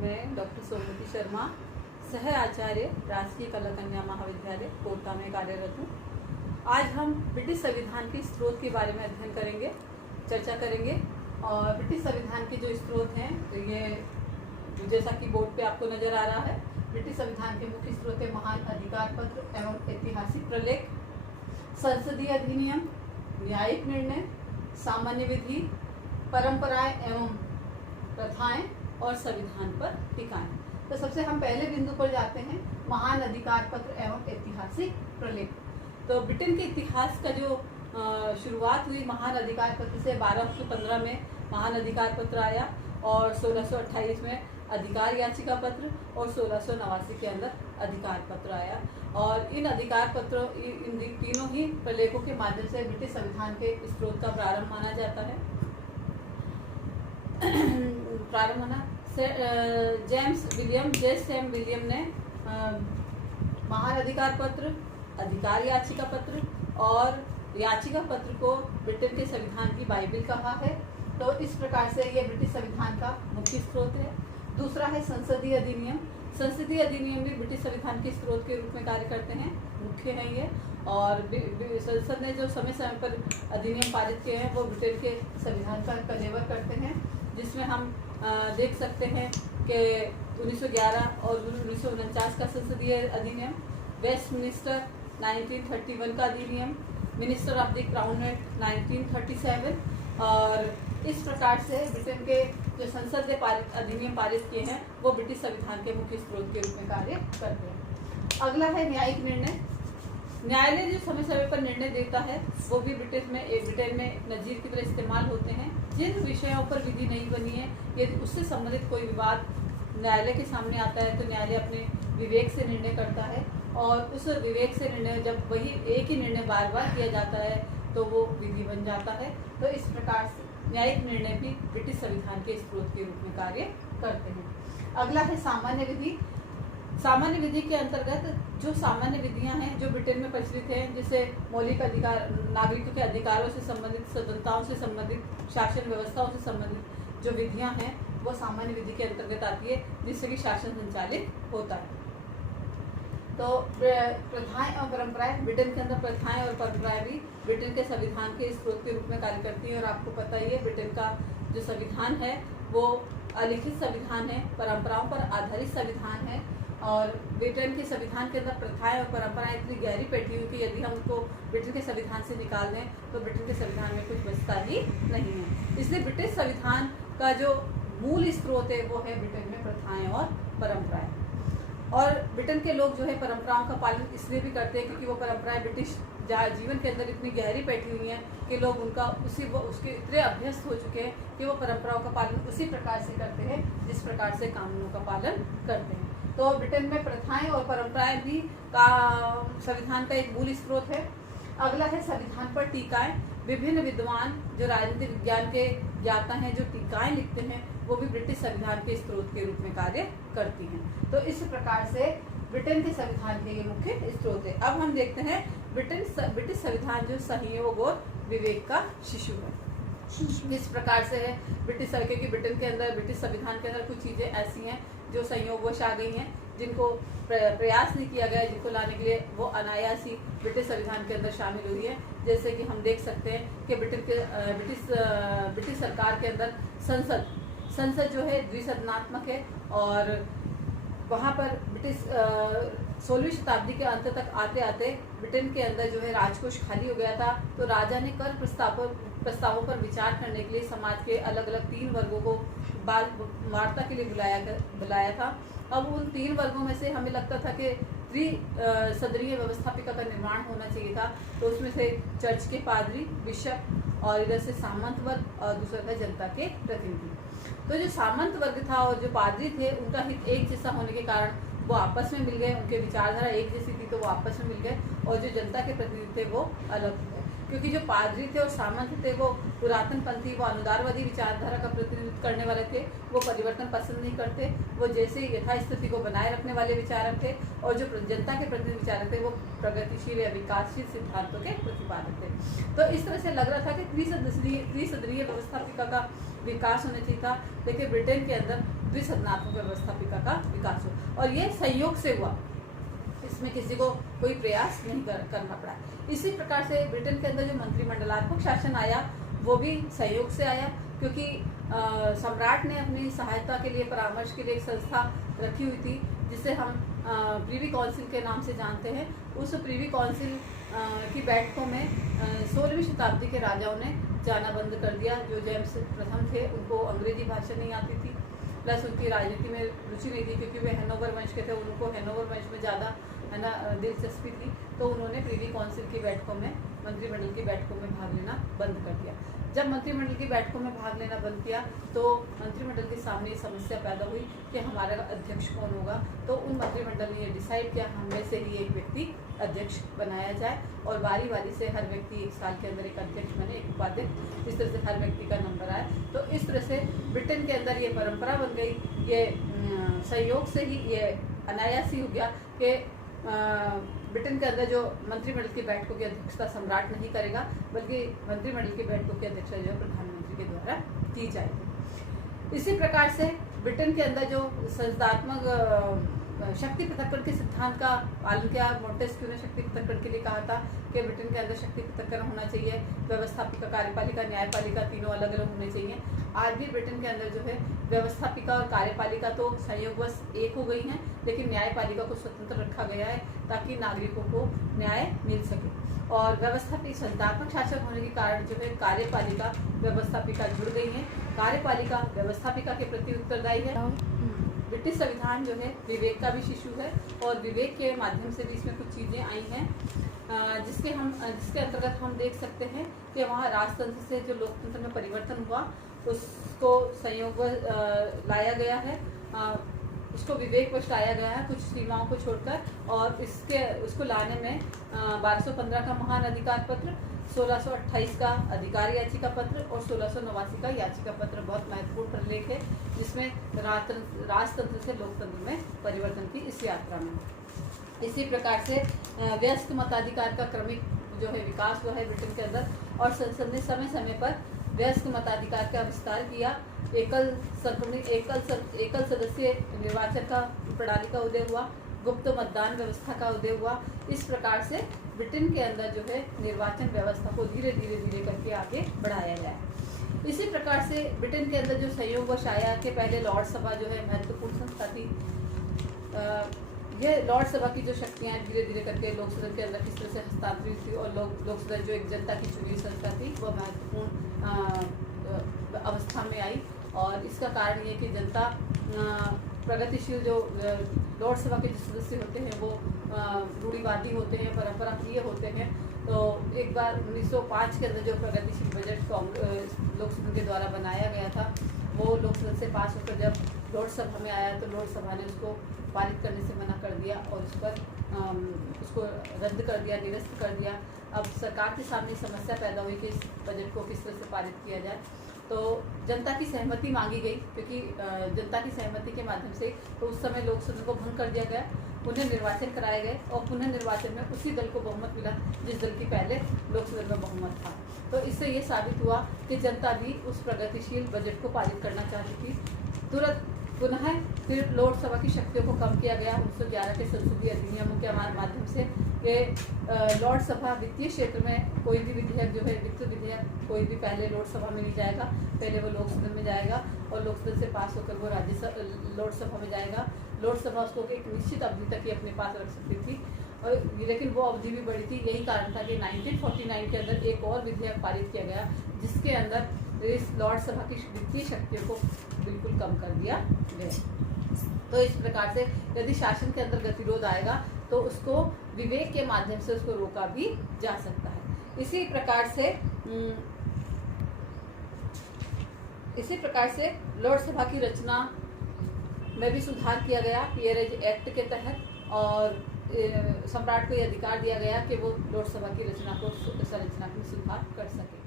मैं डॉक्टर सोमवती शर्मा, सह आचार्य राजकीय कला कन्या महाविद्यालय कोटा में कार्यरत हूँ। आज हम ब्रिटिश संविधान के स्रोत के बारे में अध्ययन करेंगे, चर्चा करेंगे। और ब्रिटिश संविधान के जो स्रोत हैं, ये जैसा कि बोर्ड पे आपको नजर आ रहा है, ब्रिटिश संविधान के मुख्य स्रोत है महान अधिकार पत्र एवं ऐतिहासिक प्रलेख, संसदीय अधिनियम, न्यायिक निर्णय, सामान्य विधि, परंपराएं एवं प्रथाएं और संविधान पर टीकाएं। तो सबसे हम पहले बिंदु पर जाते हैं, महान अधिकार पत्र एवं ऐतिहासिक प्रलेख। तो ब्रिटेन के इतिहास का जो शुरुआत हुई महान अधिकार पत्र से 1215 में महान अधिकार पत्र आया और 1628 में अधिकार याचिका पत्र और 1689 के अंदर अधिकार पत्र आया। और इन अधिकार पत्रों, इन तीनों ही प्रलेखों के माध्यम से ब्रिटिश संविधान के स्रोत का प्रारंभ माना जाता है। जेम्स विलियम ने महान अधिकार पत्र, अधिकार याचिका पत्र और याचिका पत्र को ब्रिटेन के संविधान की बाइबिल कहा है। तो इस प्रकार से ये ब्रिटिश संविधान का मुख्य स्रोत है। दूसरा है संसदीय अधिनियम। संसदीय अधिनियम भी ब्रिटिश संविधान के स्रोत के रूप में कार्य करते हैं, मुख्य है ये। और संसद ने जो समय समय पर अधिनियम पारित किए हैं वो ब्रिटेन के संविधान का कलेवर करते हैं, जिसमें हम देख सकते हैं कि 1911 और 1949 का संसदीय अधिनियम, वेस्टमिनिस्टर 1931 का अधिनियम, minister of the crown act 1937। और इस प्रकार से ब्रिटेन के जो संसद ने अधिनियम पारित किए हैं वो ब्रिटिश संविधान के मुख्य स्रोत के रूप में कार्य करते हैं। अगला है न्यायिक निर्णय। न्यायालय जो समय समय पर निर्णय देता है वो भी ब्रिटेन में नजीर की तरह इस्तेमाल होते हैं। जिन विषयों पर विधि नहीं बनी है, यदि उससे संबंधित कोई विवाद न्यायालय के सामने आता है तो न्यायालय अपने विवेक से निर्णय करता है। और उस विवेक से निर्णय, जब वही एक ही निर्णय बार बार किया जाता है तो वो विधि बन जाता है। तो इस प्रकार से न्यायिक निर्णय भी ब्रिटिश संविधान के स्रोत के रूप में कार्य करते हैं। अगला है सामान्य विधि। सामान्य विधि के अंतर्गत जो सामान्य विधियां हैं जो ब्रिटेन में प्रचलित हैं, जैसे मौलिक अधिकार, नागरिकों के अधिकारों से संबंधित, स्वतंत्रताओं से संबंधित, शासन व्यवस्थाओं से संबंधित जो विधियां हैं वो सामान्य विधि के अंतर्गत आती है, जिससे कि शासन संचालित होता है। तो प्रथाएं और परंपराएं, ब्रिटेन के अंदर प्रथाएं और परंपराएं भी ब्रिटेन के संविधान के स्रोत के रूप में कार्य करती हैं। और आपको पता ही है, ब्रिटेन का जो संविधान है वो अलिखित संविधान है, परंपराओं पर आधारित संविधान है। और ब्रिटेन के संविधान के अंदर प्रथाएं और परंपराएं इतनी गहरी बैठी हुई कि यदि हम उनको ब्रिटेन के संविधान से निकाल दें तो ब्रिटेन के संविधान में कुछ बचता ही नहीं है। इसलिए ब्रिटिश संविधान का जो मूल स्रोत है वो है ब्रिटेन में प्रथाएं और परंपराएं। और ब्रिटेन के लोग जो है परंपराओं का पालन इसलिए भी करते हैं क्योंकि वो परंपराएं ब्रिटिश जीवन के अंदर इतनी गहरी बैठी हुई हैं कि लोग उनका उसके इतने अभ्यस्त हो चुके हैं कि वो परंपराओं का पालन उसी प्रकार से करते हैं जिस प्रकार से कानूनों का पालन करते हैं। तो ब्रिटेन में प्रथाएं और परंपराएं भी संविधान का एक मूल स्रोत है। अगला है संविधान पर टीकाएं। विभिन्न विद्वान जो राजनीतिक विज्ञान के ज्ञाता हैं जो टीकाएं लिखते हैं वो भी ब्रिटिश संविधान के स्रोत के रूप में कार्य करती हैं। तो इस प्रकार से ब्रिटेन के संविधान के ये मुख्य स्रोत है। अब हम देखते हैं ब्रिटिश संविधान जो सहयोग और विवेक का शिशु है, इस प्रकार से है ब्रिटिश, क्योंकि ब्रिटेन के अंदर, ब्रिटिश संविधान के अंदर कुछ चीजें ऐसी हैं जो संयोगवश आ गई हैं, जिनको प्रयास नहीं किया गया, जिनको लाने के लिए वो अनायास ही ब्रिटिश संविधान के अंदर शामिल हुई है। जैसे कि हम देख सकते हैं कि ब्रिटिश सरकार के अंदर संसद जो है द्विसदनात्मक है। और वहाँ पर ब्रिटिश 16वीं शताब्दी के अंत तक आते आते ब्रिटेन के अंदर जो है राजकोष खाली हो गया था। तो राजा ने कर प्रस्तावों पर विचार करने के लिए समाज के अलग अलग 3 वर्गों को वार्ता के लिए बुलाया था। अब उन 3 वर्गों में से हमें लगता था कि त्रिसदनीय व्यवस्थापिका का निर्माण होना चाहिए था। तो उसमें से चर्च के पादरी, बिशप, और इधर से सामंत वर्ग और दूसरा था जनता के प्रतिनिधि। तो जो सामंत वर्ग था और जो पादरी थे उनका हित एक जैसा होने के कारण वो आपस में मिल गए, उनके विचारधारा एक जैसी थी तो वो आपस में मिल गए। और जो जनता के प्रतिनिधि थे वो अलग थे, क्योंकि जो पादरी थे और सामंत थे वो पुरातन पंथी, वो अनुदारवादी विचारधारा का प्रतिनिधित्व करने वाले थे। वो परिवर्तन पसंद नहीं करते, वो जैसे यथास्थिति को बनाए रखने वाले विचारक थे। और जो जनता के प्रतिनिधि विचारक थे वो प्रगतिशील या विकासशील सिद्धांतों के प्रतिपादक थे। तो इस तरह से लग रहा था कि त्रिसदनीय व्यवस्थापिका का विकास होना चाहिए था। लेकिन ब्रिटेन के अंदर द्विसदनात्मक व्यवस्थापिका का विकास हो। और ये संयोग से हुआ, इसमें किसी को कोई प्रयास नहीं करना पड़ा। इसी प्रकार से ब्रिटेन के अंदर जो मंत्रिमंडलात्मक शासन आया वो भी संयोग से आया, क्योंकि सम्राट ने अपनी सहायता के लिए, परामर्श के लिए एक संस्था रखी हुई थी जिसे हम प्रीवी काउंसिल के नाम से जानते हैं। उस प्रीवी काउंसिल की बैठकों में 16वीं शताब्दी के राजाओं ने जाना बंद कर दिया। जो जेम्स प्रथम थे उनको अंग्रेजी भाषा नहीं आती थी, प्लस उनकी राजनीति में रुचि नहीं थी, क्योंकि वे हैनोवर वंश के थे, उनको हैनोवर वंश में ज़्यादा है ना दिलचस्पी थी। तो उन्होंने प्रीवी काउंसिल की बैठकों में, मंत्रिमंडल की बैठकों में भाग लेना बंद कर दिया। जब मंत्रिमंडल की बैठकों में भाग लेना बंद किया तो मंत्रिमंडल के सामने समस्या पैदा हुई कि हमारा अध्यक्ष कौन होगा। तो उन मंत्रिमंडल ने ये डिसाइड किया हमें से ही एक व्यक्ति अध्यक्ष बनाया जाए, और बारी बारी से हर व्यक्ति 1 साल के अंदर एक अध्यक्ष बने, एक उपाध्यक्ष, इस तरह से हर व्यक्ति का नंबर आए। तो इस तरह से ब्रिटेन के अंदर ये परंपरा बन गई। ये संयोग से ही, ये अनायास ही हो गया कि ब्रिटेन के अंदर जो मंत्रिमंडल की बैठकों की अध्यक्षता सम्राट नहीं करेगा, बल्कि मंत्रिमंडल की बैठकों की अध्यक्षता जो प्रधानमंत्री के द्वारा की जाएगी। इसी प्रकार से ब्रिटेन के अंदर जो संस्थात्मक शक्ति पृथक्करण के सिद्धांत का पालन किया। मोंटेस्क्यू ने शक्ति पृथक्करण के लिए कहा था कि ब्रिटेन के अंदर शक्ति पृथक्करण होना चाहिए, व्यवस्थापिका, कार्यपालिका, न्यायपालिका तीनों अलग अलग होने चाहिए। आज भी ब्रिटेन के अंदर जो है व्यवस्थापिका और कार्यपालिका तो संयोगवश एक हो गई हैं, लेकिन न्यायपालिका को स्वतंत्र रखा गया है ताकि नागरिकों को न्याय मिल सके। और व्यवस्थापिक संस्थात्मक शासन होने के कारण जो है कार्यपालिका व्यवस्थापिका जुड़ गई है। कार्यपालिका व्यवस्थापिका के प्रति उत्तरदायी है। ब्रिटिश संविधान जो है विवेक का भी शिशु है, और विवेक के माध्यम से भी इसमें कुछ चीज़ें आई हैं जिसके अंतर्गत हम देख सकते हैं कि वहाँ राजतंत्र से जो लोकतंत्र में परिवर्तन हुआ उसको संयोग लाया गया है, उसको विवेकवश लाया गया है कुछ सीमाओं को छोड़कर। और उसको लाने में 1215 का महान अधिकार पत्र, 1628 का अधिकार याचिका पत्र और 1689 का याचिका पत्र बहुत महत्वपूर्ण प्रलेख है, जिसमें राजतंत्र से लोकतंत्र में परिवर्तन की इस यात्रा में। इसी प्रकार से व्यस्क मताधिकार का क्रमिक जो है विकास हुआ है ब्रिटेन के अंदर, और संसद ने समय समय पर व्यस्क मताधिकार का विस्तार किया। एकल सदस्य निर्वाचन का प्रणाली का उदय हुआ, गुप्त मतदान व्यवस्था का उदय हुआ। इस प्रकार से ब्रिटेन के अंदर जो है निर्वाचन व्यवस्था को धीरे धीरे करके आगे बढ़ाया गया है। इसी प्रकार से ब्रिटेन के अंदर जो संयोगवश आया कि पहले लॉर्ड सभा जो है महत्वपूर्ण संस्था थी, ये लॉर्ड सभा की जो शक्तियाँ धीरे धीरे करके लोकसदन के अंदर किस तरह से हस्तांतरित हुई, और लोकसदन जो एक जनता की चुनी संस्था थी वह महत्वपूर्ण अवस्था में आई। और इसका कारण ये कि जनता प्रगतिशील जो लॉर्ड सभा के जो सदस्य होते हैं वो रूढ़िवादी होते हैं, परंपरा प्रिय होते हैं। तो एक बार 1905 के अंदर जो प्रगतिशील बजट लोकसभा के द्वारा बनाया गया था वो लोकसभा से पास होकर जब लॉर्ड सभा में आया तो लॉर्ड सभा ने उसको पारित करने से मना कर दिया और उस पर उसको रद्द कर दिया, निरस्त कर दिया। अब सरकार के सामने समस्या पैदा हुई कि इस बजट को किस तरह से पारित किया जाए। तो जनता की सहमति मांगी गई, क्योंकि जनता की सहमति के माध्यम से तो उस समय लोकसभा को भंग कर दिया गया, पुनः निर्वाचन कराए गए और पुनः निर्वाचन में उसी दल को बहुमत मिला जिस दल की पहले लोकसभा में बहुमत था। तो इससे ये साबित हुआ कि जनता भी उस प्रगतिशील बजट को पारित करना चाहती थी। तुरंत पुनः फिर लोकसभा की शक्तियों को कम किया गया 1911 के संसदीय अधिनियमों के माध्यम से कि लॉर्ड सभा वित्तीय क्षेत्र में कोई भी विधेयक जो है वित्त विधेयक कोई भी पहले लोक सभा में नहीं जाएगा, पहले वो लोकसभा में जाएगा और लोकसभा से पास होकर वो लोक सभा में जाएगा। लोकसभा उसको एक निश्चित अवधि तक ही अपने पास रख सकती थी, और लेकिन वो अवधि भी बड़ी थी। यही कारण था कि 1949 के अंदर एक और विधेयक पारित किया गया जिसके अंदर इस लॉर्ड सभा की वित्तीय शक्तियों को बिल्कुल कम कर दिया गया। तो इस प्रकार से यदि शासन के अंदर गतिरोध आएगा तो उसको विवेक के माध्यम से उसको रोका भी जा सकता है। इसी प्रकार से लॉर्ड सभा की रचना में भी सुधार किया गया पीयरेज एक्ट के तहत, और सम्राट को यह अधिकार दिया गया कि वो लॉर्ड सभा की संरचना में सुधार कर सके।